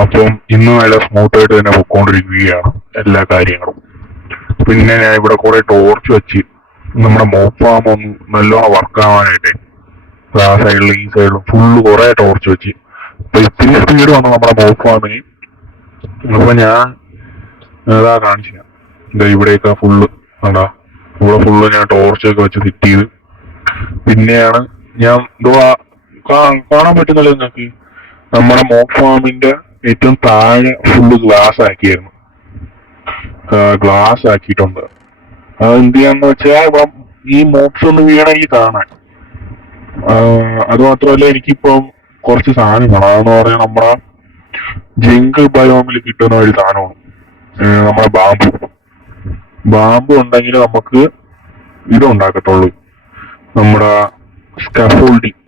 അപ്പം ഇന്ന് നല്ല സ്മൂത്തായിട്ട് തന്നെ പൊക്കോണ്ടിരിക്കുകയാണ് എല്ലാ കാര്യങ്ങളും. പിന്നെ ഞാൻ ഇവിടെ കുറെ ടോർച്ച് വെച്ച് നമ്മുടെ മോപ്പ് ഫാം ഒന്ന് നല്ലോണം വർക്ക് ആവാനായിട്ടേ ആ സൈഡിലും ഈ സൈഡിലും ഫുള്ള് കുറെ ടോർച്ച് വെച്ച് അപ്പൊ ഇത്തിരി സ്പീഡ് വന്നു നമ്മുടെ മോപ്പ് ഫാമിന്. അപ്പൊ ഞാൻ അതാ കാണിച്ചു ഇവിടെയൊക്കെ ഫുള്ള് അതാ ഇവിടെ ഫുള്ള് ഞാൻ ടോർച്ചൊക്കെ വെച്ച് സെറ്റ് ചെയ്ത് പിന്നെയാണ് ഞാൻ എന്തുവാ കാണാൻ പറ്റുന്നല്ലോ നിങ്ങൾക്ക് നമ്മുടെ മോക്ക് ഫാമിന്റെ ഏറ്റവും താഴെ ഫുള്ള് ഗ്ലാസ് ആക്കിയായിരുന്നു. ഗ്ലാസ് ആക്കിയിട്ടുണ്ട്. അത് എന്ത് ചെയ്യാന്ന് വെച്ചാൽ ഇവിടെ ഈ മോക്സ് ഒന്ന് വീണെങ്കിൽ കാണാൻ. അത് മാത്രമല്ല എനിക്കിപ്പം കുറച്ച് സാധനങ്ങൾ അതെന്ന് പറഞ്ഞാൽ നമ്മുടെ ജംഗിൾ ബയോമിൽ കിട്ടുന്ന ഒരു സാധനമാണ് നമ്മുടെ ബാമ്പു ഉണ്ടെങ്കിൽ നമുക്ക് ഇതുണ്ടാക്കത്തുള്ളൂ നമ്മുടെ സ്കഫോൾഡിങ്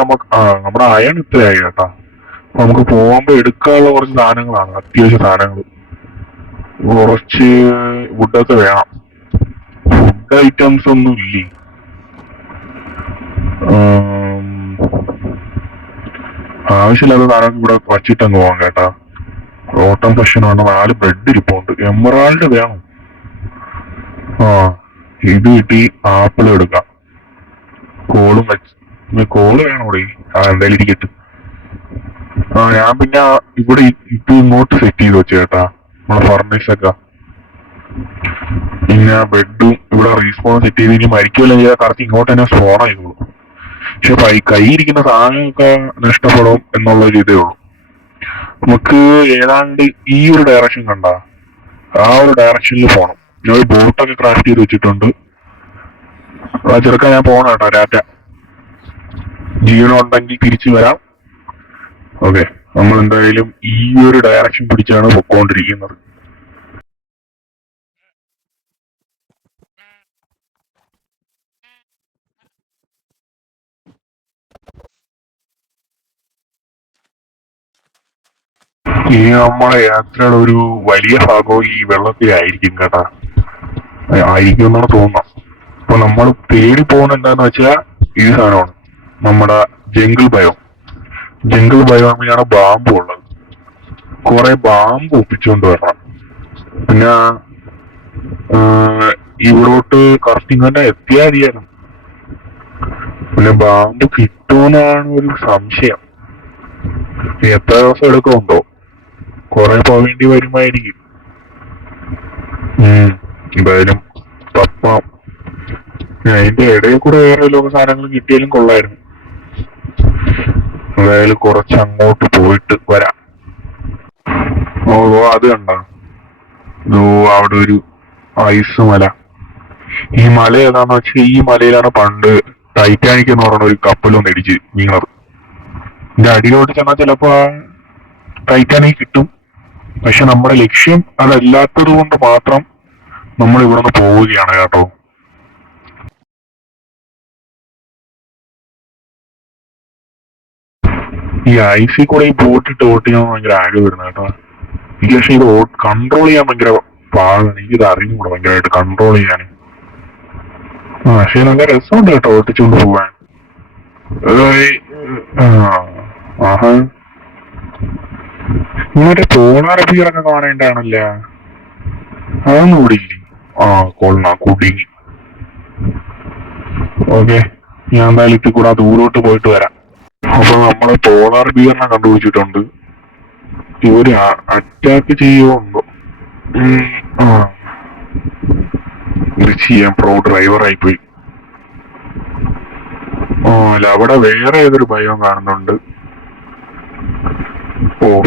നമുക്ക് നമ്മുടെ അയൺ ഇത്രയായി കേട്ടാ. നമുക്ക് പോകുമ്പോ എടുക്കാനുള്ള കുറച്ച് സാധനങ്ങളാണ്, അത്യാവശ്യ സാധനങ്ങൾ. കുറച്ച് വുഡൊക്കെ വേണം. ഫുഡ് ഐറ്റംസ് ഒന്നും ഇല്ലേ. ആവശ്യമില്ലാത്ത സാധനം ഇവിടെ വച്ചിട്ടങ്ങ് പോകാം കേട്ടാ. റോട്ടം പശുവാണ്, 4 ബ്രെഡ് ഇരിപ്പുണ്ട്. എമറാൾഡ് വേണം. ഇത് കിട്ടി. ആപ്പിൾ എടുക്കാം. കോളും കോള് വേണം ഇവിടെ. എന്തായാലും ഇരിക്കട്ടെ. ഞാൻ പിന്നെ ഇവിടെ ഇത് ഇങ്ങോട്ട് സെറ്റ് ചെയ്ത് വെച്ചു കേട്ടാ, നമ്മളെ ഫർണിച്ചൊക്കെ. പിന്നെ ബെഡും ഇവിടെ റീസ്പോൺ സെറ്റ് ചെയ്ത് ഇനി മരിക്കുമല്ലോ ചെയ്താൽ കറക്റ്റ് ഇങ്ങോട്ട് തന്നെ സ്പോൺ ആയിക്കോളൂ. പക്ഷെ കൈയിരിക്കുന്ന സാധനമൊക്കെ നഷ്ടപ്പെടും എന്നുള്ള ഒരു ഇതേ ഉള്ളൂ. നമുക്ക് ഏതാണ്ട് ഈ ഒരു ഡയറക്ഷൻ കണ്ട ആ ഒരു ഡയറക്ഷനിൽ പോണം. ഞാൻ ഒരു ബോട്ടൊക്കെ ക്രാഫ്റ്റ് ചെയ്ത് വെച്ചിട്ടുണ്ട്. ചെറുക്കാൻ ഞാൻ പോണം കേട്ടോ. രാറ്റ ജീവനുണ്ടെങ്കിൽ തിരിച്ചു വരാം. ഓക്കെ, നമ്മൾ എന്തായാലും ഈ ഒരു ഡയറക്ഷൻ പിടിച്ചാണ് പൊക്കോണ്ടിരിക്കുന്നത്. ഈ നമ്മളെ യാത്രയുടെ ഒരു വലിയ ഭാഗവും ഈ വെള്ളത്തിലായിരിക്കും കേട്ടാ. ആയിരിക്കും എന്നാണ് തോന്നുന്നത്. അപ്പൊ നമ്മൾ തേടി പോകുന്ന എന്താന്ന് വെച്ചാൽ ഈ സാധനമാണ് നമ്മുടെ ജംഗിൾ ബയോമിലാണ് ബാമ്പു ഉള്ളത്. കുറെ ബാമ്പ് ഒപ്പിച്ചുകൊണ്ട് വരണം. പിന്നെ ഇവിടോട്ട് കറക്റ്റ് ഇങ്ങനെ എത്തിയാൽ മതിയായിരുന്നു. പിന്നെ ബാമ്പ് കിട്ടുമെന്നാണ് ഒരു സംശയം. എത്ര ദിവസം എടുക്കുന്നുണ്ടോ? കുറെ പോവേണ്ടി വരുമായിരിക്കും. എന്തായാലും തപ്പാം. അതിന്റെ ഇടയിൽ കൂടെ വേറെ ലോക സാധനങ്ങൾ കിട്ടിയാലും കൊള്ളായിരുന്നു. എന്തായാലും കുറച്ച് അങ്ങോട്ട് പോയിട്ട് വരാം. ഓ അത് കണ്ട, അവിടെ ഒരു ഐസ് മല. ഈ മല ഏതാന്ന് വെച്ചാൽ ഈ മലയിലാണ് പണ്ട് ടൈറ്റാനിക് എന്ന് പറയുന്ന ഒരു കപ്പലൊന്ന് ഇടിച്ച് വീണത്. ഇതിന്റെ അടിയിലോട്ട് ചെന്നാൽ ചിലപ്പോ ടൈറ്റാനിക് കിട്ടും. പക്ഷെ നമ്മുടെ ലക്ഷ്യം അതല്ലാത്തത് കൊണ്ട് മാത്രം നമ്മൾ ഇവിടെ നിന്ന് പോവുകയാണ് കേട്ടോ. ഈ ഐസിൽ കൂടെ ഈ ബോട്ടിട്ട് ഓട്ടിക്കാൻ ഭയങ്കര ആഗ്രഹം വരുന്നത് കേട്ടോ. എനിക്ക് പക്ഷെ ഇത് കൺട്രോൾ ചെയ്യാൻ ഭയങ്കര പാടാണ്. എനിക്കിത് അറിഞ്ഞൂടെ ഭയങ്കരമായിട്ട് കൺട്രോൾ ചെയ്യാൻ. പക്ഷെ നല്ല രസമുണ്ട് കേട്ടോ ഓട്ടിച്ചുകൊണ്ട് പോവാൻ. ആഹാ, മറ്റേ പോളാർ ബിയറൊക്കെ കാണേണ്ടതാണല്ല. അതൊന്നും കൂടിയില്ലേ? കുടുങ്ങി. ഓക്കെ, ഞാൻ എന്തായാലും ഇത്തി കൂടെ ദൂരോട്ട് പോയിട്ട് വരാം. അപ്പൊ നമ്മള് പോളാർ ബിയറിനെ കണ്ടുപിടിച്ചിട്ടുണ്ട്. ഇവര് അറ്റാക്ക് ചെയ്യുന്നുണ്ടോ? ഇത് ചെയ്യാൻ പ്രോ ഡ്രൈവറായി പോയി. അല്ല, അവിടെ വേറെ ഏതൊരു ഭയം കാണുന്നുണ്ട്.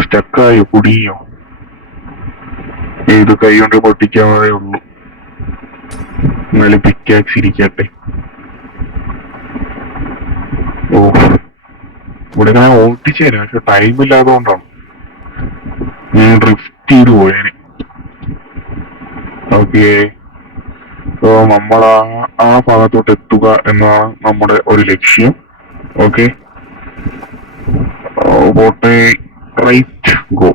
സ്റ്റക്കായോ കുടുങ്ങിയോ? ഇത് കൈ കൊണ്ട് പൊട്ടിക്കാതെ ഉള്ളു. എന്നാലും പിക്കാക്സ് ഇരിക്കട്ടെ. ഇവിടെ ഞാൻ ഓട്ടിച്ചു തരാം, പക്ഷെ ടൈം ഇല്ലാത്തതുകൊണ്ടാണ് ഞാൻ ഡ്രിഫ്റ്റ് ചെയ്ത് പോയേനെ. ഓക്കെ, നമ്മൾ ആ ഭാഗത്തോട്ട് എത്തുക എന്നാണ് നമ്മുടെ ഒരു ലക്ഷ്യം. ഓക്കെ, പോട്ടെ, റൈറ്റ് ഗോ.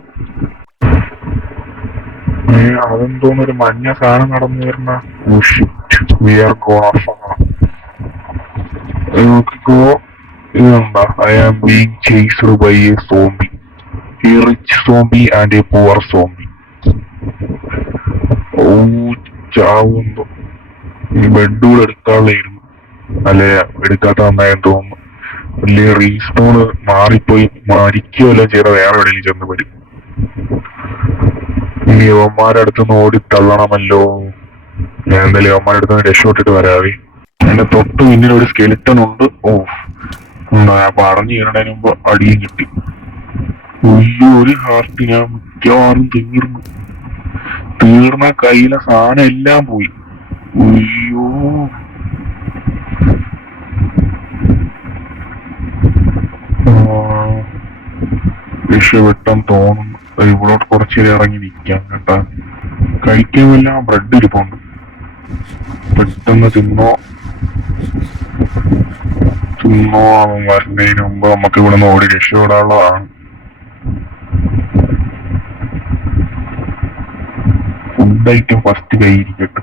അതെന്തോന്നൊരു മഞ്ഞ സാധനം നടന്നു വരുന്ന. നോക്കിക്കോ, ഇതുണ്ടാ, I am being chased by a zombie. ഈ rich zombie and a poor zombie. ഓ, ചാവുന്നു. ഈ ബെഡൂടെ എടുക്കാനുള്ളായിരുന്നു, അല്ലെ എടുക്കാത്ത നന്നായെന്ന് തോന്നുന്നു. വലിയ റീസ്പോണ് മാറിപ്പോയി മരിക്കുകയല്ലോ ചെയ്ത വേറെ എവിടെയെങ്കിലും ചെന്ന് വരും. ഇനി യവന്മാരുടെ അടുത്തുനിന്ന് ഓടി തള്ളണമല്ലോ. ഞാൻ എന്തായാലും യവന്മാരുടെ അടുത്ത് രക്ഷപ്പെട്ടിട്ട് വരാവേ. എന്റെ തൊട്ട് പിന്നിൽ ഒരു സ്കെലിറ്റൺ ഉണ്ട്. ഓ, ഞാൻ പറഞ്ഞു കയറണതിന് മുമ്പ് അടിയും കിട്ടി. ഉയ്യോ, ഒരു ഹാർട്ട് ഞാൻ മിക്കവാറും തീർന്ന കയ്യിലെ സാധനം എല്ലാം പോയി. ഉയ്യോ, രക്ഷപ്പെട്ടെന്ന് തോന്നുന്നു. ഇവിടോട്ട് കുറച്ചേരം ഇറങ്ങി നിൽക്കാം കേട്ടാ. കഴിക്കാൻ വല്ല ബ്രെഡ് ഇരിപ്പുണ്ട്, പെട്ടെന്ന് തിന്നോ വരുന്നതിന് മുമ്പ് നമുക്ക് ഇവിടെ നിന്ന് ഓടി രക്ഷപ്പെടാനുള്ളതാണ്. ഫുഡ് ഐറ്റം ഫസ്റ്റ് കയ്യിരിക്കട്ടെ.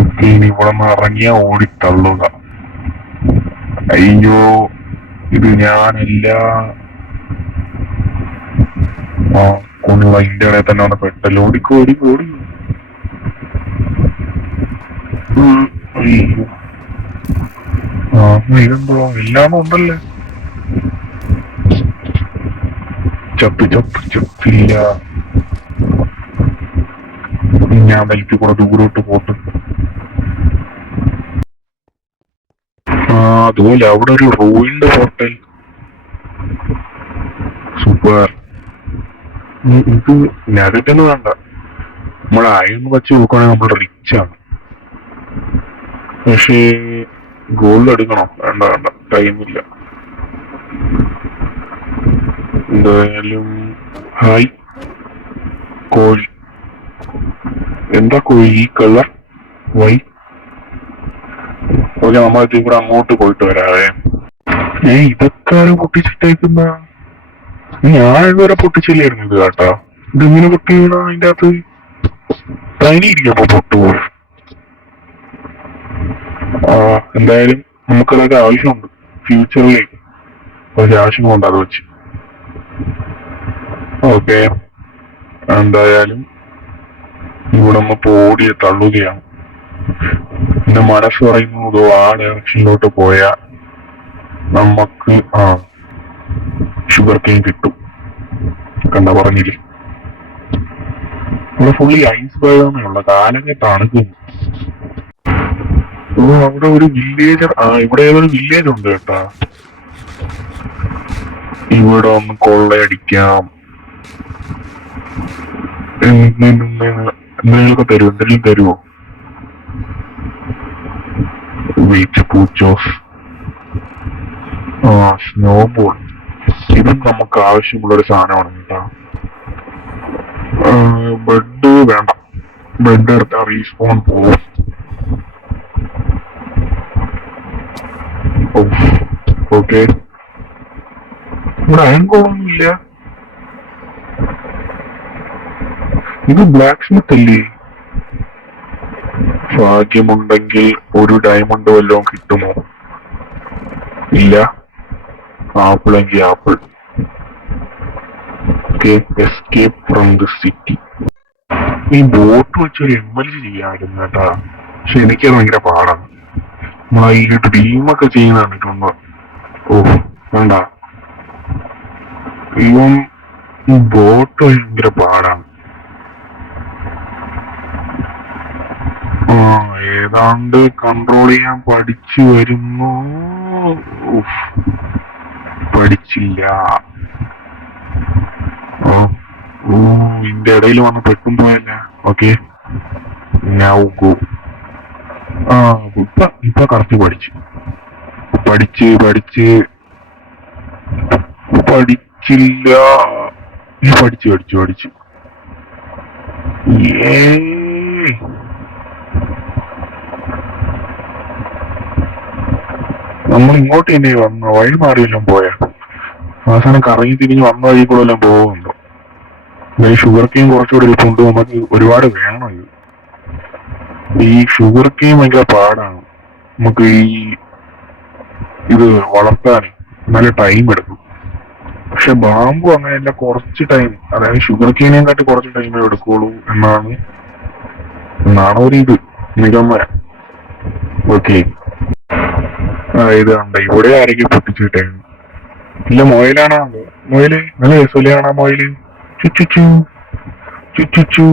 ഓക്കെ, ഇനി ഇവിടെ നിന്ന് ഇറങ്ങിയാ ഓടി തള്ളുക. അയ്യോ, ഇത് ഞാനല്ല. കൊള്ള, ഇതിന്റെ ഇടയിൽ തന്നെ അവിടെ പെട്ടല്ലോ. ഓടിക്കോ. അയ്യോ, ഇതെന്തോ എല്ലാമോ ഉണ്ടല്ലേ. ചത്തില്ല. ഞാൻ വലിക്ക് കൂടെ ദൂരോട്ട് പോട്ട്. അതുപോലെ അവിടെ ഒരു റൂയിൻഡ് ഹോട്ടൽ. സൂപ്പർ. ഇത് നെഗറ്റീവ് വേണ്ട, നമ്മളെ അയന്ന് വെച്ച് നോക്കുകയാണെങ്കിൽ നമ്മൾ റിച്ച് ആണ്. പക്ഷേ ഗോൾഡ് എടുക്കണം. വേണ്ട, ടൈമില്ല. എന്തായാലും ഹായ് കോഴി. എന്താ കോഴി ഈ കളർ? വൈ. ഓക്കെ, നമ്മളെ കൂടെ അങ്ങോട്ട് പോയിട്ട് വരാവേ. ഇതൊക്കെ പൊട്ടിച്ചിട്ടേക്കുന്ന? ഞാൻ ഇതുവരെ പൊട്ടിച്ചില്ലായിരുന്നു ഇത് കേട്ടാ. ഇതെങ്ങനെ പൊട്ടി വീണോ അതിന്റെ അകത്ത്? തനിയിരിക്കപ്പോ പൊട്ടുപോയി. എന്തായാലും നമുക്കതൊക്കെ ആവശ്യമുണ്ട് ഫ്യൂച്ചറിലേക്ക്. കുറച്ച് ആവശ്യമുണ്ട് അത് വെച്ച്. ഓക്കെ, എന്തായാലും ഇവിടെ നമ്മ ഓടിയെ തള്ളുകയാണ്. എന്റെ മനസ്സ് പറയുന്നത് ആ ഡയറക്ഷനിലോട്ട് പോയാൽ നമുക്ക് ഷുഗർ കെയിൻ കിട്ടും. കണ്ട പറഞ്ഞില്ലേ, ഇവിടെ ഫുള്ളി ഐസ് ബേർഡാണുള്ള. കാലൊക്കെ തണുക്കുന്നു. ഓ, അവിടെ ഒരു വില്ലേജ്. ഇവിടെ ഏതൊരു വില്ലേജ് ഉണ്ട് കേട്ടാ. ഇവിടെ ഒന്ന് കൊള്ളയടിക്കാം. എന്തെങ്കിലും തരുമോ? വെയിറ്റ്, പൂച്ചോസ്. സ്നോബോൾ. ഇതും നമുക്ക് ആവശ്യമുള്ള ഒരു സാധനമാണ് കേട്ടാ. ബ്രെഡ് വേണ്ട, ബ്രെഡ് എടുത്താൽ റീസ്പോൺ പോവും. ഓക്കെ, ഇവിടെ അയൺ കോളൊന്നുമില്ല. ഇത് ബ്ലാക്ക് സ്മിത്ത് അല്ലേ? ഭാഗ്യമുണ്ടെങ്കിൽ ഒരു ഡയമണ്ട് വല്ലതും കിട്ടുമോ? ഇല്ല. ആപ്പിൾ എങ്കിൽ apple. Escape from the city. ഈ ബോട്ട് വെച്ചൊരു MLG ചെയ്യാമായിരുന്നു കേട്ടാ. പക്ഷെ എനിക്കത് ഭയങ്കര പാടാണ്. നമ്മളതിൽ ഡ്രീമൊക്കെ ചെയ്യുന്ന കണ്ടിട്ടുണ്ട്. ഓ, വേണ്ട. ഇവൻ ബോട്ട് ഭയങ്കര പാടാണ്. ഏതാണ്ട് കൺട്രോൾ ചെയ്യാൻ പഠിച്ചു വരുന്നു. പഠിച്ചില്ല. ഇതിന്റെ ഇടയിൽ വന്ന് പെട്ടും പോയല്ല. ഓക്കെ, ഇപ്പൊ കറക്റ്റ് പഠിച്ചില്ല. പഠിച്ചു. നമ്മൾ ഇങ്ങോട്ട് തന്നെ വന്നു, വഴി മാറിയെല്ലാം പോയാ. അവസാനം കറങ്ങി തിരിഞ്ഞ് വന്ന വഴി കൂടെ എല്ലാം പോകുന്നുണ്ടോ? ഷുഗർ കെയിൻ കുറച്ചുകൂടെ ഇരിപ്പുണ്ട്. നമുക്ക് ഒരുപാട് വേണം ഇത്. ഈ ഷുഗർ കെയിൻ ഭയങ്കര പാടാണ്. നമുക്ക് ഇത് വളർത്താൻ നല്ല ടൈം എടുക്കും. പക്ഷെ ബാമ്പു അങ്ങനെയല്ല, കുറച്ച് ടൈം, അതായത് ഷുഗർ കെയിനെയും കാട്ടി കുറച്ച് ടൈമേ എടുക്കുള്ളൂ എന്നാണ് ഒരു ഇത് നിഗമനം. ഓക്കെ, ഇത് കണ്ട ഇവിടെ ആരെങ്കിലും പൊട്ടിച്ചിട്ടേ ഇല്ല. മൊയിലാണോ? മൊയില് നല്ല രസമില്ലാണോ മൊയില്? ചുച്ചു ചുച്ചു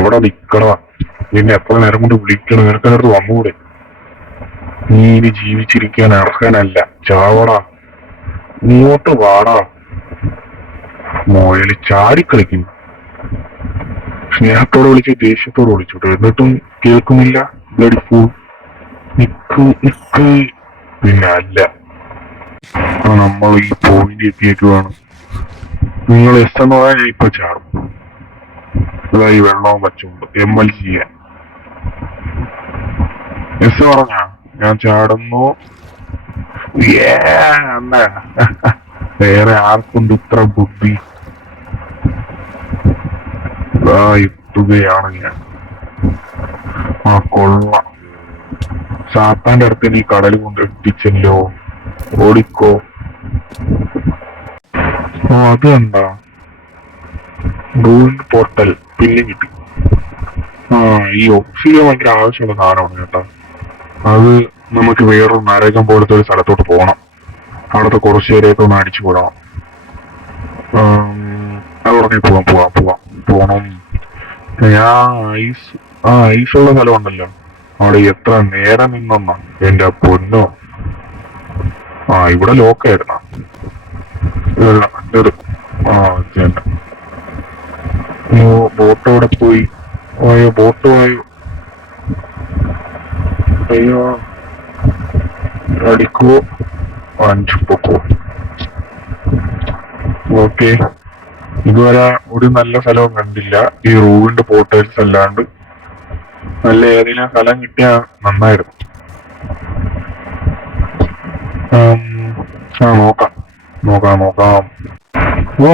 അവിടെ നിക്കണ നിന്നെ എത്ര നേരം കൊണ്ട് വിളിക്കണം, നിനക്കടുത്ത് വന്നുകൂടെ? നീ ഇനി ജീവിച്ചിരിക്കാൻ അർഹനല്ല, ചാവടാ, ഇങ്ങോട്ട് വാടാ. മൊയില് ചാടിക്കളിക്കുന്നു. സ്നേഹത്തോടെ വിളിച്ച് ദേഷ്യത്തോടെ വിളിച്ചോട്ടെ, എന്നിട്ടും കേൾക്കുന്നില്ല. ബ്ലഡി ഫൂൾ, നിക്ക്. പിന്നെ അല്ല, നമ്മൾ ഈ പോയിന്റ് എത്തിയേക്കുവാണ്. നിങ്ങൾ എസ് എന്ന് പറയാൻ ഞാൻ ഇപ്പൊ ചാടും. അതായി വെള്ളവും വച്ചുകൊണ്ട് ML ചെയ്യാൻ എസ് പറഞ്ഞ ഞാൻ ചാടുന്നു. വേറെ ആർക്കുണ്ട് ഇത്ര ബുദ്ധി? എത്തുകയാണ് ഞാൻ. കൊള്ളാം, സാത്താന്റെ അടുത്ത് നീ കടൽ കൊണ്ട് എത്തിച്ചല്ലോ. ഓടിക്കോ. അത് കണ്ടാ റൂയിൻഡ് പോർട്ടൽ പിന്നെ കിട്ടി. ഈ ഓക്സിജൻ ഭയങ്കര ആവശ്യമുള്ള സാധനമാണ് കേട്ടോ. അത് നമുക്ക് വേറൊരു നരകം പോലത്തെ ഒരു സ്ഥലത്തോട്ട് പോകണം. അവിടുത്തെ കുറച്ചു പേരെയൊക്കെ ഒന്ന് അടിച്ചു കൂടണം. അത് ഉടനെ പോണം. ഞാൻ ഐസുള്ള സ്ഥലമുണ്ടല്ലോ, അവിടെ എത്ര നേരം നിന്നെന്നാ എന്റെ പൊന്നോ. ഇവിടെ ലോക്കായിരുന്ന ബോട്ട് അവിടെ പോയി. ബോട്ട് പോയോ? അയ്യോ, അടിക്കോ, അഞ്ചു പൊക്കോ. ഓക്കെ, ഇതുവരെ ഒരു നല്ല സ്ഥലവും കണ്ടില്ല. ഈ റൂവിന്റെ പോർട്ടൽസ് അല്ലാണ്ട് നല്ല ഏതെങ്കിലും സ്ഥലം കിട്ടിയാ നന്നായിരുന്നു. നോക്കാം.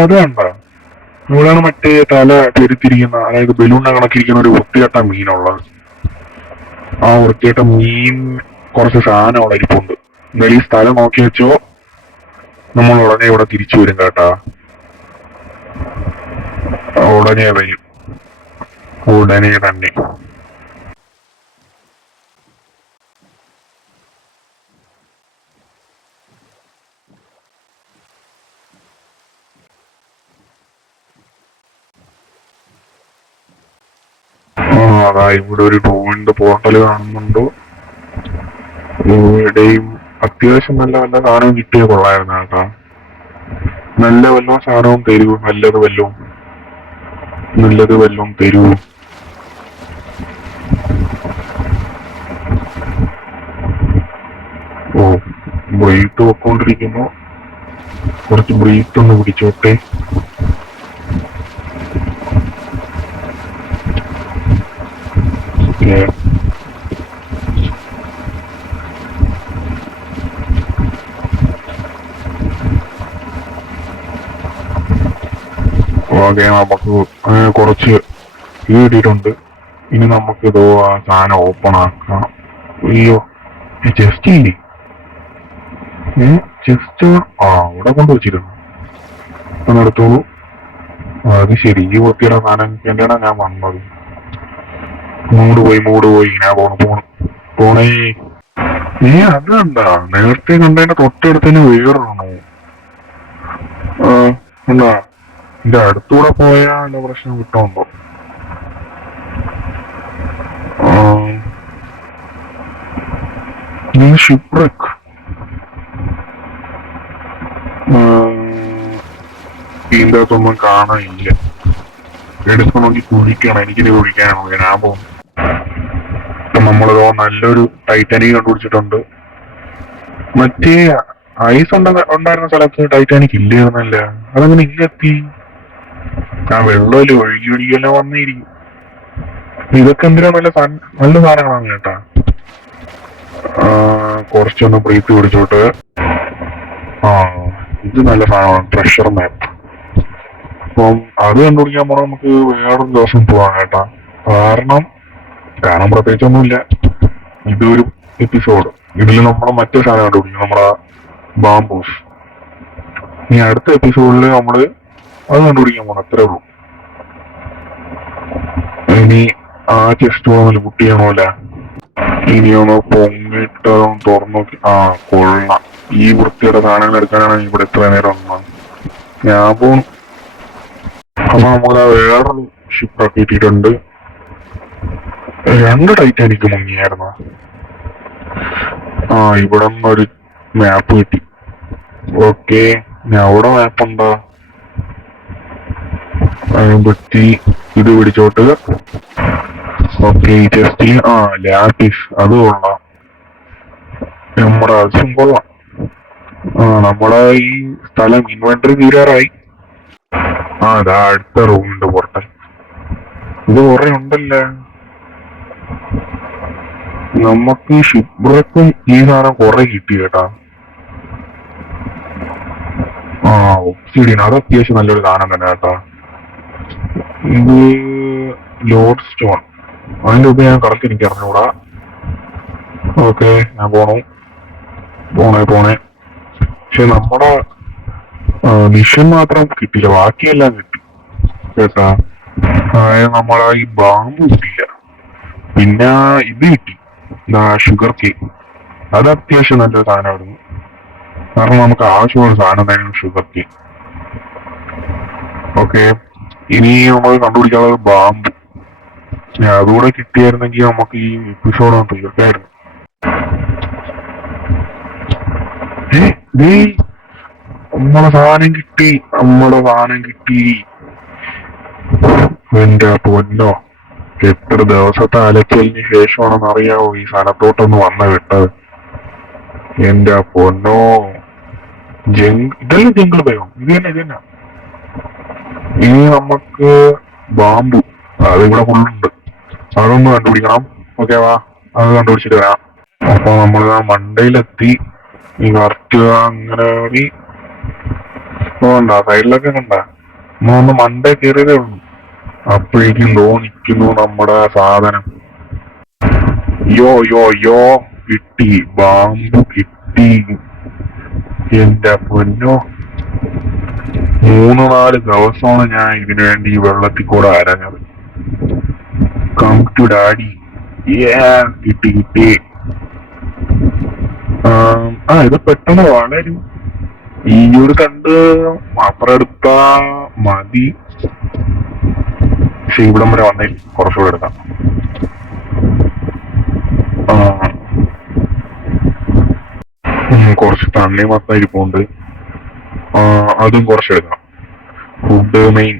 അത് കണ്ട, ഇവിടെയാണ് മറ്റേ തല പെരുത്തിരിക്കുന്ന, അതായത് ബലൂണിനെ കണക്കിരിക്കുന്ന ഒരു വൃത്തികെട്ട മീനുള്ളത്. ആ വൃത്തികെട്ട മീൻ കുറച്ച് സാധനം അവിടെ ഇരിപ്പുണ്ട്. എന്തായാലും ഈ സ്ഥലം നോക്കി വെച്ചോ, നമ്മൾ ഉടനെ ഇവിടെ തിരിച്ചു വരും കേട്ടാ. ഉടനെ വരും, ഉടനെ തന്നെ. അതാ ഇവിടെ ഒരു റൂവിന്റെ പോർട്ടൽ കാണുന്നുണ്ട്. ഇവിടെയും അത്യാവശ്യം നല്ല സാധനം കിട്ടിയ കൊള്ളായിരുന്നു കേട്ടാ. നല്ല വല്ലതും സാധനവും തരൂ, നല്ലത് വല്ലതും തരൂ. ബ്രീത്ത് വെക്കൊണ്ടിരിക്കുന്നു. കുറച്ച് ബ്രീത്ത് ഒന്ന് പിടിച്ചോട്ടെ. നമുക്ക് കുറച്ച് കിട്ടിയിട്ടുണ്ട്. ഇനി നമുക്കിതോ ആ സാധനം ഓപ്പൺ ആക്കാം. അയ്യോ, ചെസ്റ്റ് ഇല്ലേ? ചെസ്റ്റ് അവിടെ കൊണ്ടുവച്ചിരുന്നു. ഒന്നെടുത്തോളൂ. അത് ശരി, ഈ വൃത്തിയുടെ സാധനം എന്താണ് ഞാൻ വന്നത്? മൂട് പോയി. ഞാൻ പോണേ. അത് കണ്ടാ, നേരത്തെ കണ്ടതിന്റെ തൊട്ടടുത്ത് തന്നെ വേറൊരെണ്ണോ. എന്താ എന്റെ അടുത്തൂടെ പോയാ എന്റെ പ്രശ്നം കിട്ടുന്നുണ്ടോ? ഷിപ്രക്ക് ഇതിന്റെ അകത്തൊന്നും കാണാനില്ല. എടുക്കണമെങ്കിൽ കുഴിക്കണം. എനിക്കിത് കുഴിക്കാനാണോ ഞാൻ പോകുന്നത്? ഇപ്പൊ നമ്മളിതോ നല്ലൊരു ടൈറ്റാനിക് കണ്ടുപിടിച്ചിട്ടുണ്ട്. മറ്റേ ഐസ് ഉണ്ടായിരുന്ന സ്ഥലത്ത് ടൈറ്റാനിക് ഇല്ലായിരുന്നല്ല, അതങ്ങനെ ഇല്ലെത്തി. ആ വെള്ളമല്ലേ ഒഴുകിയെല്ലാം വന്നിരിക്കും. ഇതൊക്കെ എന്തിനാ നല്ല സാധനങ്ങളാണ് കേട്ടാ. കുറച്ചൊന്ന് ബ്രീത്ത് പിടിച്ചോട്ട്. ഇത് നല്ല സാധനമാണ്, പ്രഷർ മാപ്പ്. അപ്പം അത് കണ്ടുപിടിക്കാൻ പോണ നമുക്ക് വേറൊരു ദിവസം പോവാം കേട്ടാ. കാണാൻ പ്രത്യേകിച്ചൊന്നുമില്ല. ഇതൊരു എപ്പിസോഡ്. ഇതിൽ നമ്മളെ മറ്റേ സാധനം കണ്ടുപിടിക്കും, നമ്മളെ ബാംബൂസ്. ഇനി അടുത്ത എപ്പിസോഡിൽ നമ്മള് അത് കണ്ടുപിടിക്കാൻ പോണം, അത്രേ ഉള്ളൂ. ഇനി ആ ചെസ്റ്റ് ഒന്ന് പുട്ട് ചെയ്യണമല്ല. ഇനി ഒന്ന് പൊങ്ങിട്ട് തുറന്നു നോക്കി. ആ കൊള്ളാം, ഈ വൃത്തിയുടെ സാധനങ്ങൾ എടുക്കാനാണ് ഇവിടെ എത്ര നേരം വന്നത്. ഞാൻ പോണു. അപ്പൊ നമുക്ക് വേറൊരു ഷിപ്പൊക്കെ കിട്ടിയിട്ടുണ്ട്. 2 ടൈറ്റാനിക് മുങ്ങിയായിരുന്നു. ആ ഇവിടെ നിന്നൊരു മാപ്പ് കിട്ടി. ഓക്കെ, അവിടെ മാപ്പ് ഉണ്ടോ? അതിനെ പറ്റി ഇത് പിടിച്ചോട്ട്. ഓക്കെ, ചെസ്റ്റിൽ ലാപ്പിസ് അത് കൊള്ളാം. നമ്മുടെ ആവശ്യം കൊള്ളാം. നമ്മളെ ഈ സ്ഥലം ഇൻവെന്ററി തീരാറായി. അതാ അടുത്ത റൂമിന്റെ പുറത്തെ ഇത് കുറെ ഉണ്ടല്ലേ. നമുക്ക് ഷിപ്പ്രക്കും ഈ സാധനം കുറെ കിട്ടി കേട്ടാ. ഒബ്സിഡിയൻ അത് അത്യാവശ്യം നല്ലൊരു സാധനം തന്നെ കേട്ടാ. ഇത് ലോഡ് സ്റ്റോൺ, അതിന്റെ ഉപയോഗം ഞാൻ കറക്റ്റ് എനിക്ക് അറിഞ്ഞൂടാ. ഓക്കെ, ഞാൻ പോണേ. പക്ഷെ നമ്മുടെ മിഷൻ മാത്രം കിട്ടില്ല, ബാക്കിയെല്ലാം കിട്ടി കേട്ടാ. നമ്മളെ ഈ ബാമ്പ് കിട്ടില്ല. പിന്നെ ഇത് കിട്ടി, ഷുഗർ കേക്ക്. അത് അത്യാവശ്യം നല്ലൊരു സാധനമായിരുന്നു. കാരണം നമുക്ക് ആവശ്യമുള്ള സാധനം തന്നെ ഷുഗർ കേക്ക്. ഓക്കെ, ഇനി നമ്മൾ കണ്ടുപിടിക്കാനുള്ളത് ബാമ്പ്. അതുകൂടെ കിട്ടിയായിരുന്നെങ്കിൽ നമുക്ക് ഈ എപ്പിസോഡ് തീർക്കായിരുന്നു. നമ്മളെ സാധനം കിട്ടി. എന്റെ പൊന്നോ, എത്ര ദിവസത്തെ അലച്ചലിന് ശേഷമാണെന്ന് അറിയാവോ ഈ സ്ഥലത്തോട്ടൊന്ന് വിട്ടത്. എന്റെ പൊന്നോ, ഇതല്ലേ ജംഗിൾ ബയോ? ഇത് തന്നെ. ഇനി നമുക്ക് ബാമ്പു അതിവിടെ ഫുള്ളുണ്ട്, അതൊന്ന് കണ്ടുപിടിക്കണം. ഓക്കെ, വാ, അത് കണ്ടുപിടിച്ചിട്ട് വരാം. അപ്പൊ നമ്മൾ മണ്ടയിലെത്തി. ഈ കറക്റ്റ് അങ്ങനെ സൈഡിലൊക്കെ കണ്ട നമ്മളൊന്ന് മണ്ടേ കയറിയതേ ഉള്ളൂ. അപ്പോഴേക്കും നിൽക്കുന്നു നമ്മുടെ സാധനം. യോ കിട്ടി, ബാമ്പു കിട്ടി. എന്റെ പൊന്നോ, 3-4 ദിവസമാണ് ഞാൻ ഇതിനു വേണ്ടി ഈ വെള്ളത്തിൽ കൂടെ അരഞ്ഞത്. Come to daddy. കിട്ടി. ഇത് പെട്ടെന്ന് വളരും. ഈ ഒരു കണ്ട് മാത്രം എടുത്താ മതി. പക്ഷെ ഇവിടം വരെ വന്നേ കുറച്ചുകൂടെ എടുക്കാം. കുറച്ച് തണ്ണി മാത്രം ഇരിപ്പുണ്ട്, അതും കുറച്ചെടുക്കണം. Food main.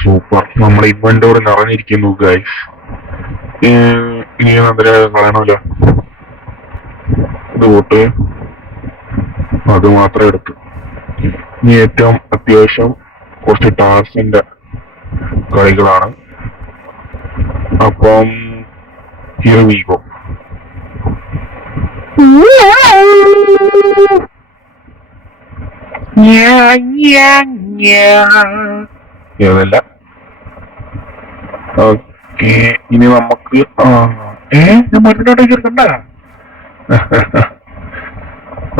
സൂപ്പർ, നമ്മുടെ ഇൻവെന്ററി നിറഞ്ഞിരിക്കുന്നു ഗൈസ്. ഇനി എന്തിനാ കളയണമല്ലോ. ഇത് കൂട്ട്, അത് മാത്രം എടുത്തു. ഇനി ഏറ്റവും അത്യാവശ്യം കുറച്ച് ടാർസിന്റെ കളികളാണ്. അപ്പം here we go. ഇതല്ല. ഓക്കെ, ഇനി നമുക്ക് ഞാൻ മരുന്നോട്ടേ ചേർക്കണ്ട.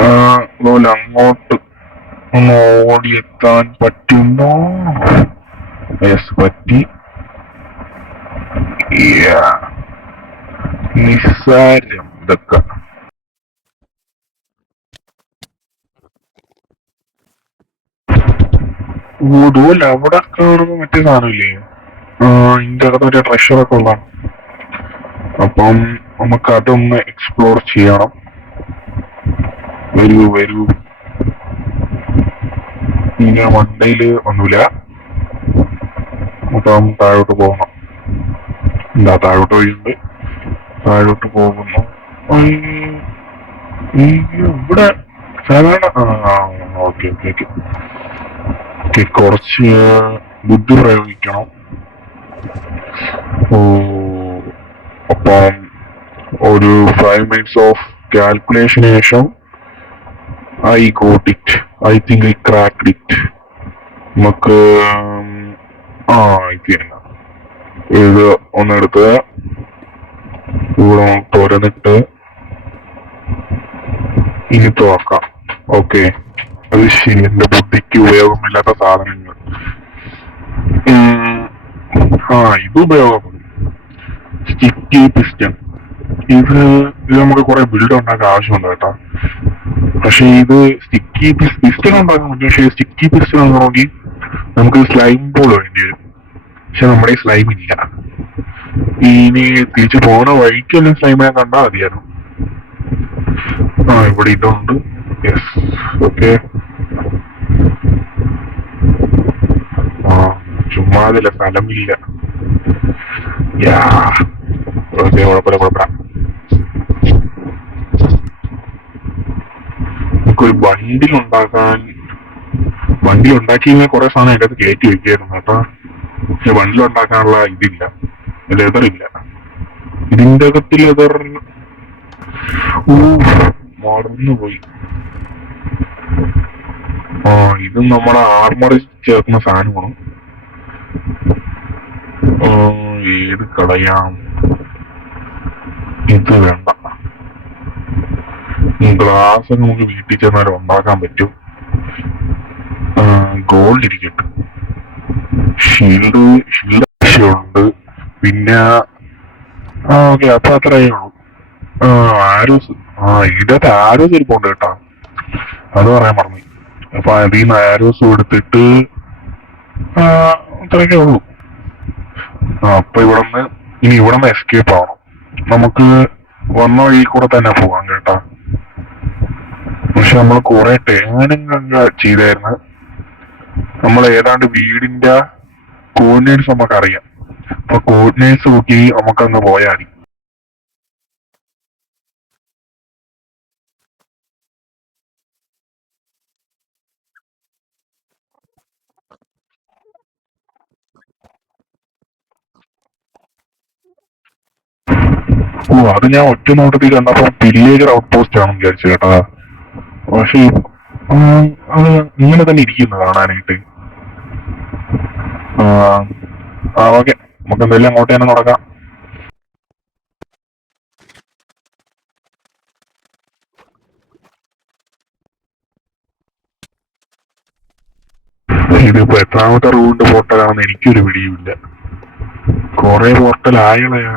അതുപോലെ അങ്ങോട്ട് ഒന്ന് ഓടിയെത്താൻ പറ്റുന്നോ? യെസ്, പറ്റി. നിസ്സാരം ഇതൊക്കെ. അതുപോലെ അവിടെ കാണുമ്പോ മറ്റേ സാധനമില്ലേ, ഇതിന്റെ അകത്ത് മറ്റേ ട്രഷറൊക്കെ ഉള്ളതാണ്. അപ്പം നമുക്ക് അതൊന്ന് എക്സ്പ്ലോർ ചെയ്യണം. വരൂ. ഇങ്ങനെ മണ്ടയില് ഒന്നുമില്ല. അപ്പം താഴോട്ട് പോകണം. താഴോട്ട് വഴിയുണ്ട്, താഴോട്ട് പോകുന്നു. ഇവിടെ സാധാരണ ഓക്കെ. കുറച്ച് ബുദ്ധി പ്രയോഗിക്കണം. അപ്പം ഒരു 5 minutes ഓഫ് കാൽക്കുലേഷന് ശേഷം I got it. I think I cracked it. നമുക്ക് ഇത് ഒന്നെടുത്ത് ഇവിടെ തുറന്നിട്ട് ഇനി തുറക്കാം. ഓക്കെ, അത് ശരി, എന്റെ ബുദ്ധിക്ക് ഉപയോഗമില്ലാത്ത സാധനങ്ങൾ. ഉം, ആ ഇത് ഉപയോഗപ്പെടും. Sticky piston. ഇത് ഇത് നമുക്ക് കുറെ ബിൽഡ് ഉണ്ടാക്കാൻ ആവശ്യമുണ്ട് കേട്ടോ. പക്ഷെ ഇത് സ്റ്റിക്കി പിസ്റ്റൺ ഉണ്ടാക്കാൻ പറ്റും. പക്ഷെ സ്റ്റിക്കി പിസ്റ്റൺ ആണെങ്കിൽ നമുക്ക് സ്ലൈം ബോൾ വേണ്ടി വരും. പക്ഷെ നമ്മുടെ ഈ സ്ലൈം ഇല്ല. ഇനി തിരിച്ചു പോകുന്ന വഴിക്ക് തന്നെ സ്ലൈമിനെ കണ്ടാൽ മതിയായിരുന്നു. ആ ഇവിടെ ഇതുണ്ട്. Yes, okay. ആ ചുമ്മാതില്ല, സ്ഥലമില്ല. യാ ഓക്കെ, കുഴപ്പമില്ല കുഴപ്പമില്ല. നമുക്കൊരു വണ്ടി ഉണ്ടാക്കി കുറെ സാധനം അതിൻ്റെ അകത്ത് കയറ്റി വെക്കായിരുന്നു കേട്ടോ. പക്ഷെ വണ്ടി ഉണ്ടാക്കാനുള്ള ഇതില്ല, ലെതർ ഇല്ല ഇതിന്റെ അകത്ത്. ലെതർ മറന്നുപോയി. ആ ഇത് നമ്മുടെ ആർമറിൽ ചേർക്കുന്ന സാധനമാണ്. ഏത് കളയാം? ഇത് വേണ്ട. ഗ്ലാസ് നമുക്ക് വീട്ടിൽ ചെന്നാലും ഉണ്ടാക്കാൻ പറ്റും. ഗോൾഡ് ഇരിക്കട്ടെ. ഷീൽഡ് ആവശ്യമുണ്ട്. പിന്നെ ഓക്കെ, അപ്പൊ അത്രയേ ഉള്ളൂ. ആരോസ്. ഇതിനകത്ത് ആരോസ് ഇരിപ്പുണ്ട് കേട്ടോ, അത് പറയാൻ പറഞ്ഞു. അപ്പൊ അതിൽ നിന്ന് ആരോസ് എടുത്തിട്ട് അത്രയൊക്കെ ഉള്ളൂ. അപ്പൊ ഇവിടുന്ന് എസ്കേപ്പ് ആവണം. നമുക്ക് വന്ന വഴി കൂടെ തന്നെ പോവാം കേട്ടാ. പക്ഷെ നമ്മൾ കുറെ ടേണിങ് ചെയ്തായിരുന്നു. നമ്മൾ ഏതാണ്ട് വീടിന്റെ കോർഡിനേറ്റ്സ് നമുക്ക് അറിയാം. അപ്പൊ കോർഡിനേറ്റ്സ് നോക്കി നമുക്കങ്ങ് പോയാൽ മതി. അത് ഞാൻ ഒറ്റ നോട്ടത്തിൽ കണ്ടപ്പോ വില്ലേജർ ഔട്ട് പോസ്റ്റ് ആണെന്ന് വിചാരിച്ചു കേട്ടാ. പക്ഷെ അത് ഇങ്ങനെ തന്നെ ഇരിക്കുന്നു കാണാനായിട്ട്. ഓക്കെ, നമുക്ക് എന്തായാലും അങ്ങോട്ട് തന്നെ നടക്കാം. ഇതിപ്പോ എത്രാമത്തെ റൂമിന്റെ പോർട്ടലാണെന്ന് എനിക്കൊരു പിടിയുമില്ല. കൊറേ പോർട്ടൽ ആയളയാ.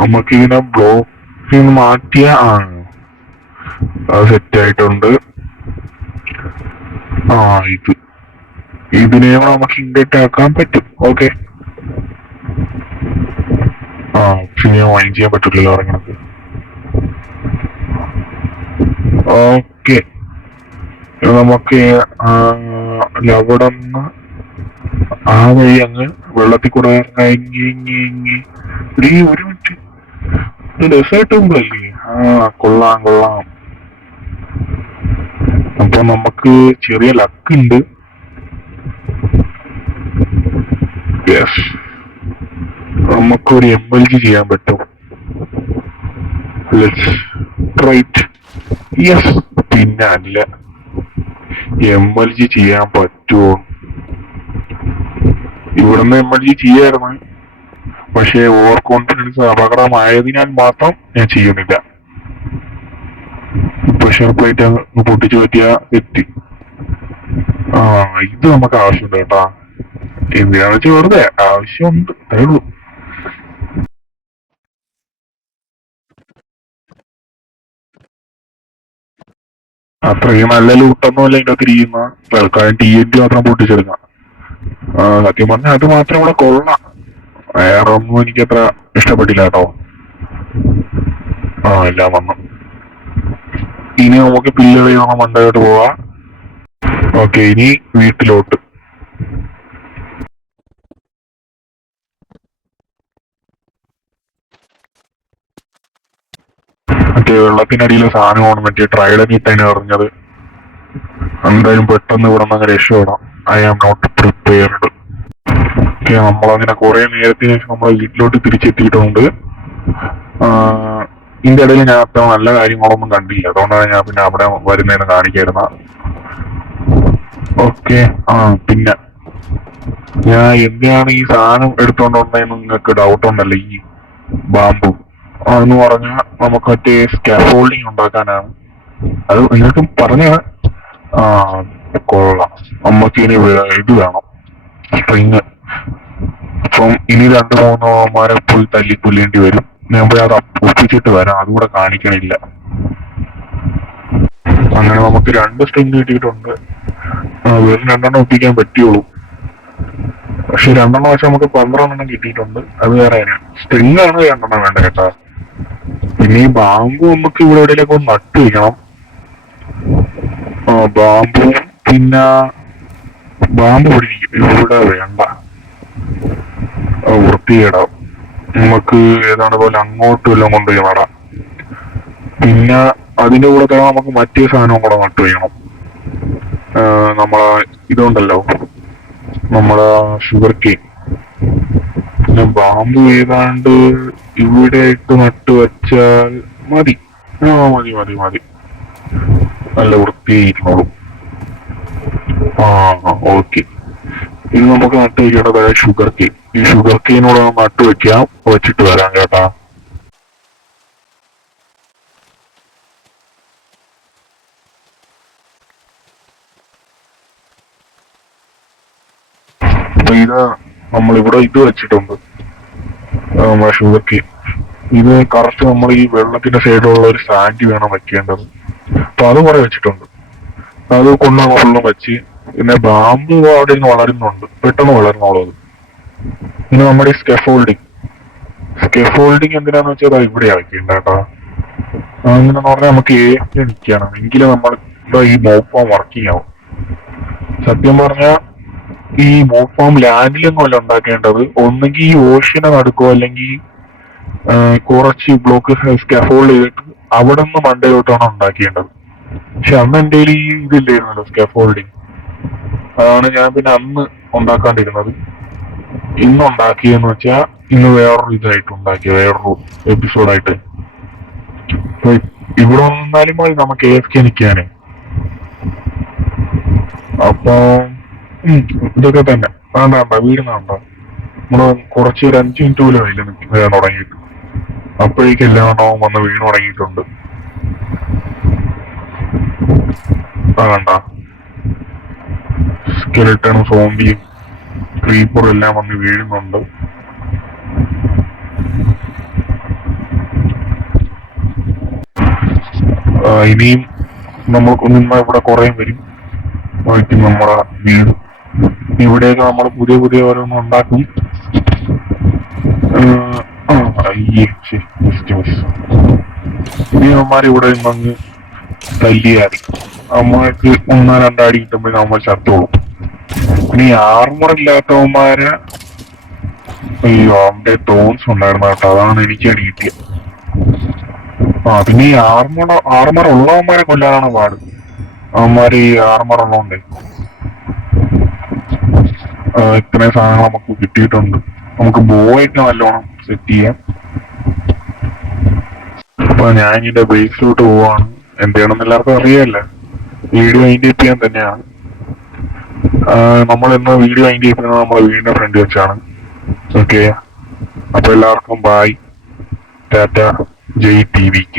നമുക്കിങ്ങനെ ബ്ലോക്ക് മാറ്റിയ അത് സെറ്റ് ആയിട്ടുണ്ട്. ഇതിനെ നമുക്ക് ഇങ്ങോട്ട് ആക്കാൻ പറ്റും. ഓക്കെ. പക്ഷെ ഞാൻ വൈൻ ചെയ്യാൻ പറ്റില്ലല്ലോ ഇറങ്ങണത്. ഓക്കെ, നമുക്ക് അവിടെ നിന്ന് ആ വഴി അങ്ങ് വെള്ളത്തിൽ കൂടെ ഒരു മിനിറ്റ്. ഡെസേർട്ട് മുമ്പല്ലേ? കൊള്ളാം കൊള്ളാം. അപ്പൊ നമുക്ക് ചെറിയ ലക്ക് ഉണ്ട്. യെസ്, നമുക്കൊരു MLG ചെയ്യാൻ പറ്റും. Let's right. യെസ്, പിന്നെ അല്ല, MLG ചെയ്യാൻ പറ്റുമോ? ഇവിടുന്ന് MLG ചെയ്യായിരുന്നു. പക്ഷെ ഓവർ കോൺഫിഡൻസ് അപകടമായതിനാൽ മാത്രം ഞാൻ ചെയ്യുന്നില്ല. പ്രഷർ പ്ലേറ്റ് പൊട്ടിച്ചു പറ്റിയ എത്തി. ഇത് നമുക്ക് ആവശ്യമുണ്ട് കേട്ടാ. എന്തിനാന്ന് വെച്ചാൽ വെറുതെ ആവശ്യമുണ്ട്, അതേ ഉള്ളൂ. അത്രയും നല്ല ലൂട്ടൊന്നും അല്ല ഇതിന്റെ തിരിയുന്ന. തൽക്കാലം TNT മാത്രം പൊട്ടിച്ചെടുക്കാം. സത്യം പറഞ്ഞാൽ അത് മാത്രം ഇവിടെ കൊള്ളാം. വേറെ ഒന്നും എനിക്ക് അത്ര ഇഷ്ടപ്പെട്ടില്ല കേട്ടോ. എല്ലാം വന്നു. ഇനി നമുക്ക് പില്ലുകളിൽ നിന്ന് മണ്ടയോട്ട് പോവാം. ഓക്കെ, ഇനി വീട്ടിലോട്ട്. മറ്റേ വെള്ളത്തിനടിയിലെ സാധനമാണ് മറ്റേ ട്രൈഡനിട്ടാണ് എറിഞ്ഞത്. എന്തായാലും പെട്ടെന്ന് ഇവിടെ നിന്ന് രക്ഷപ്പെടാം. I am not prepared. Okay, നമ്മളങ്ങനെ കുറെ നേരത്തിന് ശേഷം നമ്മളെ വീട്ടിലോട്ട് തിരിച്ചെത്തിയിട്ടുണ്ട്. ഇതിന്റെ ഇടയിൽ ഞാൻ അത്ര നല്ല കാര്യങ്ങളൊന്നും കണ്ടില്ല. അതുകൊണ്ടാണ് ഞാൻ പിന്നെ അവിടെ വരുന്നതെന്ന് കാണിക്കായിരുന്ന. ഓക്കെ. പിന്നെ ഞാൻ എന്തിനാണ് ഈ സാധനം എടുത്തോണ്ട് വന്നതെന്ന് നിങ്ങൾക്ക് ഡൗട്ട് ഉണ്ടല്ലോ. ഈ ബാമ്പു എന്ന് പറഞ്ഞാൽ നമുക്ക് മറ്റേ സ്കാഫോൾഡിങ് ഉണ്ടാക്കാനാണ്. അത് നിങ്ങൾക്ക് പറഞ്ഞ ആ കൊള്ളാം. നമ്മക്ക് ഇനി ഇത് വേണം, സ്ട്രിങ്. അപ്പം ഇനി രണ്ടു മൂന്നോമാരെ പോയി തല്ലിക്കൊല്ലേണ്ടി വരും. ഞാൻ പോയി അത് ഒപ്പിച്ചിട്ട് വരാം, അതുകൂടെ കാണിക്കണില്ല. അങ്ങനെ നമുക്ക് രണ്ട് സ്ട്രിങ് കിട്ടിയിട്ടുണ്ട്. വെറും രണ്ടെണ്ണം ഒപ്പിക്കാൻ പറ്റുള്ളൂ. പക്ഷെ രണ്ടെണ്ണം വെച്ചാൽ നമുക്ക് 12 കിട്ടിയിട്ടുണ്ട്. അത് വേറെ സ്ട്രിങ് ആണ് രണ്ടെണ്ണം വേണ്ട കേട്ടാ. പിന്നെ ഈ ബാമ്പു നമുക്ക് ഇവിടെ എവിടെയൊക്കെ ഒന്ന് നട്ടു വെക്കണം. ബാമ്പു പിന്നെ ബാമ്പു ഇവിടെ വേണ്ട, വൃത്തികേടാവും. നമുക്ക് ഏതാണ് പോലെ അങ്ങോട്ടും എല്ലാം കൊണ്ടുപോയി നടാം. പിന്നെ അതിന്റെ കൂടെ തന്നെ നമുക്ക് മറ്റേ സാധനവും കൂടെ നട്ടു വെക്കണം. നമ്മളെ ഇതുണ്ടല്ലോ, നമ്മളെ ഷുഗർ കെയിൻ. പിന്നെ ബാമ്പു ഏതാണ്ട് ഇവിടെ ഇട്ട് നട്ടു വെച്ചാൽ മതി. മതി മതി മതി, നല്ല വൃത്തിയായിരുന്നോളും. ഓക്കെ. ഇനി നമുക്ക് നട്ടു വെക്കേണ്ടത് ഷുഗർ കെയിൻ. ഈ ഷുഗർ കെയിനോട് നട്ടു വെക്കാം, വെച്ചിട്ട് വരാം കേട്ടാ. അപ്പൊ ഇത് നമ്മളിവിടെ ഇത് വെച്ചിട്ടുണ്ട്, നമ്മുടെ ഷുഗർ കെയിൻ. ഇത് കറക്റ്റ് നമ്മൾ ഈ വെള്ളത്തിന്റെ സൈഡിലുള്ള ഒരു സാൻഡ് വേണം വെക്കേണ്ടത്. അപ്പൊ അത് കുറെ വെച്ചിട്ടുണ്ട്. അത് കൊണ്ട് ഫുള്ളും വെച്ച്. പിന്നെ ബാമ്പു അവിടെ നിന്ന് വളരുന്നുണ്ട്, പെട്ടെന്ന് വളർന്നോളൂ അത്. പിന്നെ നമ്മുടെ ഈ സ്കെഫോൾഡിങ് എന്തിനാന്ന് വെച്ചാൽ ഇവിടെ വെക്കേണ്ട കേട്ടോ. അങ്ങനെന്ന് പറഞ്ഞാൽ നമുക്ക് നിൽക്കണം, എങ്കിലും നമ്മൾ ഈ മോപ്പ് ഫാം വർക്കിംഗ് ആവും. സത്യം പറഞ്ഞാൽ ഈ മോപ്പ് ഫാം ലാൻഡിലൊന്നും അല്ല ഉണ്ടാക്കേണ്ടത്, ഒന്നെങ്കിൽ ഈ ഓഷ്യനെ നടക്കുമോ അല്ലെങ്കിൽ കുറച്ച് ബ്ലോക്ക് സ്കെഫോൾഡ് ചെയ്തിട്ട് അവിടെ നിന്ന് മണ്ടയിലോട്ടാണ് ഉണ്ടാക്കേണ്ടത്. പക്ഷെ അന്ന് എന്റെ ഈ ഇതില്ലായിരുന്നല്ലോ സ്കെഫോൾഡിങ്. അതാണ് ഞാൻ പിന്നെ അന്ന് ഉണ്ടാക്കാണ്ടിരുന്നത്. ഇന്ന് ഉണ്ടാക്കിയെന്ന് വെച്ചാൽ ഇന്ന് വേറൊരു ഇതായിട്ട് ഉണ്ടാക്കിയ, വേറൊരു എപ്പിസോഡായിട്ട്. ഇവിടെ വന്നാലും മതി നമുക്ക് AFK നിൽക്കാനേ. അപ്പൊ ഇതൊക്കെ തന്നെ വേണ്ട, വീട് വേണ്ട. നമ്മള് കുറച്ച് ഒരു 5 മിനിറ്റ് പോലും അതിൽ നിൽക്കാൻ തുടങ്ങിയിട്ട്. അപ്പോഴേക്കും എല്ലാവണ്ണവും വന്ന് വീണ് തുടങ്ങിയിട്ടുണ്ട്. വേണ്ട, സ്കെലിട്ടണും സോംബിയും ക്രീപ്പറും എല്ലാം വന്ന് വീഴുന്നുണ്ട്. ഇനിയും നമ്മൾക്ക് നിന്ന് ഇവിടെ കുറേ വരും. നമ്മളെ വീട് ഇവിടെയൊക്കെ നമ്മൾ പുതിയ ഓരോന്നും ഉണ്ടാക്കും. ഇനി അവന്മാർ ഇവിടെ നിന്ന് തല്ലിയാറി അമ്മക്ക് 1-2 അടി കിട്ടുമ്പോൾ നമ്മൾ ചത്തോളും. ഇനി ആർമർ ഇല്ലാത്തവന്മാരെ അയ്യോ അവന്റെ ടോൺസ് ഉണ്ടായിരുന്നു കേട്ടോ, അതാണ് എനിക്ക് അടി കിട്ടിയത്. പിന്നെ ഈ ആർമർ ഉള്ളവന്മാരെ കൊല്ലാനാണ് പാട്. അവന്മാര് ഈ ആർമർ ഉള്ളതുകൊണ്ടേ ഇത്രയും സാധനങ്ങൾ നമുക്ക് കിട്ടിയിട്ടുണ്ട്. നമുക്ക് ബോയൊക്കെ നല്ലോണം സെറ്റ് ചെയ്യാം. അപ്പൊ ഞാൻ ഇതിന്റെ ബേസിലോട്ട് പോവാണ്. എന്തെയാണെന്ന് എല്ലാവർക്കും അറിയാമല്ലോ. വീഡിയോ വൈൻഡ് അപ്പ് ചെയ്യാൻ തന്നെയാണ്. നമ്മൾ ഇന്ന് വീഡിയോ വൈൻഡ് ചെയ്യുന്നത് നമ്മളെ വീടിന്റെ ഫ്രണ്ട് വെച്ചാണ്. ഓക്കെ, അപ്പൊ എല്ലാവർക്കും ബൈ, ടാറ്റ, ജയ് TVK.